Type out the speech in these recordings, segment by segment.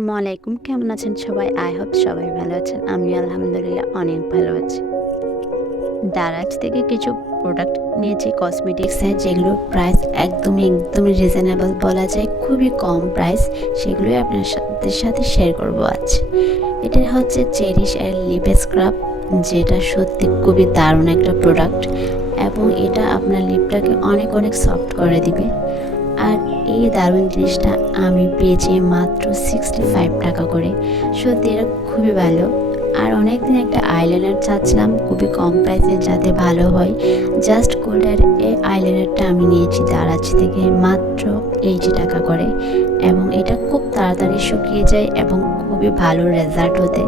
আসসালামু আলাইকুম। কেমন আছেন সবাই? আই হোপ সবাই ভালো আছেন। আমিও আলহামদুলিল্লাহ অনেক ভালো আছি। দারাজ থেকে কিছু প্রোডাক্ট নিয়েছি কসমেটিক্সের, যেগুলোর প্রাইস একদমই রিজনেবল বলা যায়। খুবই কম প্রাইস। সেগুলোই আপনার সাথে শেয়ার করব আজ। এটা হচ্ছে চেরিশ এর লিপ স্ক্রাব, যেটা সত্যি খুবই দারুণ একটা প্রোডাক্ট এবং এটা আপনার লিপটাকে অনেক সফট করে দিবে। আর এই দারুণ জিনিসটা আমি পেয়েছি মাত্র 65 টাকা করে। সত্যি এটা খুবই ভালো। আর অনেকদিন একটা আইলাইনার চাচ্ছিলাম খুবই কম প্রাইসে যাতে ভালো হয়। জাস্ট গোল্ডের এই আইলাইনারটা আমি নিয়েছি দারাজ থেকে মাত্র 80 টাকা করে, এবং এটা খুব তাড়াতাড়ি শুকিয়ে যায় এবং খুবই ভালো রেজাল্ট হতে।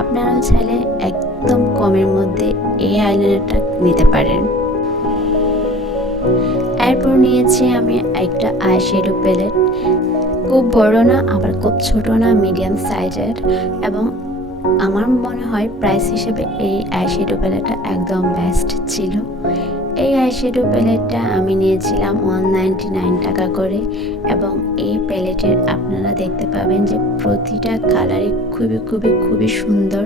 আপনারাও চাইলে একদম কমের মধ্যে এই আইলাইনারটা নিতে পারেন। এরপর নিয়েছি আমি একটা আইশ্যাডো প্যালেট, খুব বড় না আবার খুব ছোট না, মিডিয়াম সাইজের। এবং আমার মনে হয় প্রাইস হিসেবে এই আইশ্যাডো প্যালেটটা একদম বেস্ট ছিল। এই আইশ্যাডো প্যালেটটা আমি নিয়েছিলাম 199 টাকা করে, এবং এই প্যালেটের আপনারা দেখতে পাবেন যে প্রতিটা কালারই খুবই সুন্দর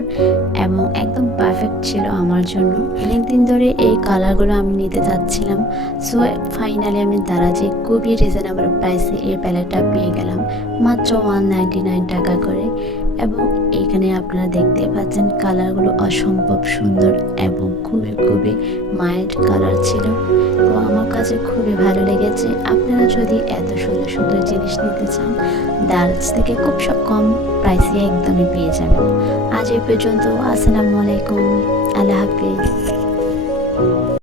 এবং একদম পারফেক্ট ছিল আমার জন্য। অনেকদিন ধরে এই কালারগুলো আমি নিতে চাচ্ছিলাম। সো ফাইনালি আমি দারাজে খুবই রিজনেবল প্রাইসে এই প্যালেটটা পেয়ে গেলাম মাত্র 199 টাকা করে। এবং এখানে আপনারা দেখতে পাচ্ছেন কালারগুলো অসম্ভব সুন্দর এবং খুবই মাইল্ড কালার ছিল। তো আমার কাছে খুবই ভালো লেগেছে। আপনারা যদি এত সুন্দর জিনিস নিতে চান, দারাজ থেকে খুব কম প্রাইসে একদমই পেয়ে যাবেন। আজ এই পর্যন্ত। আসসালামু আলাইকুম, আল্লাহ হাফিজ।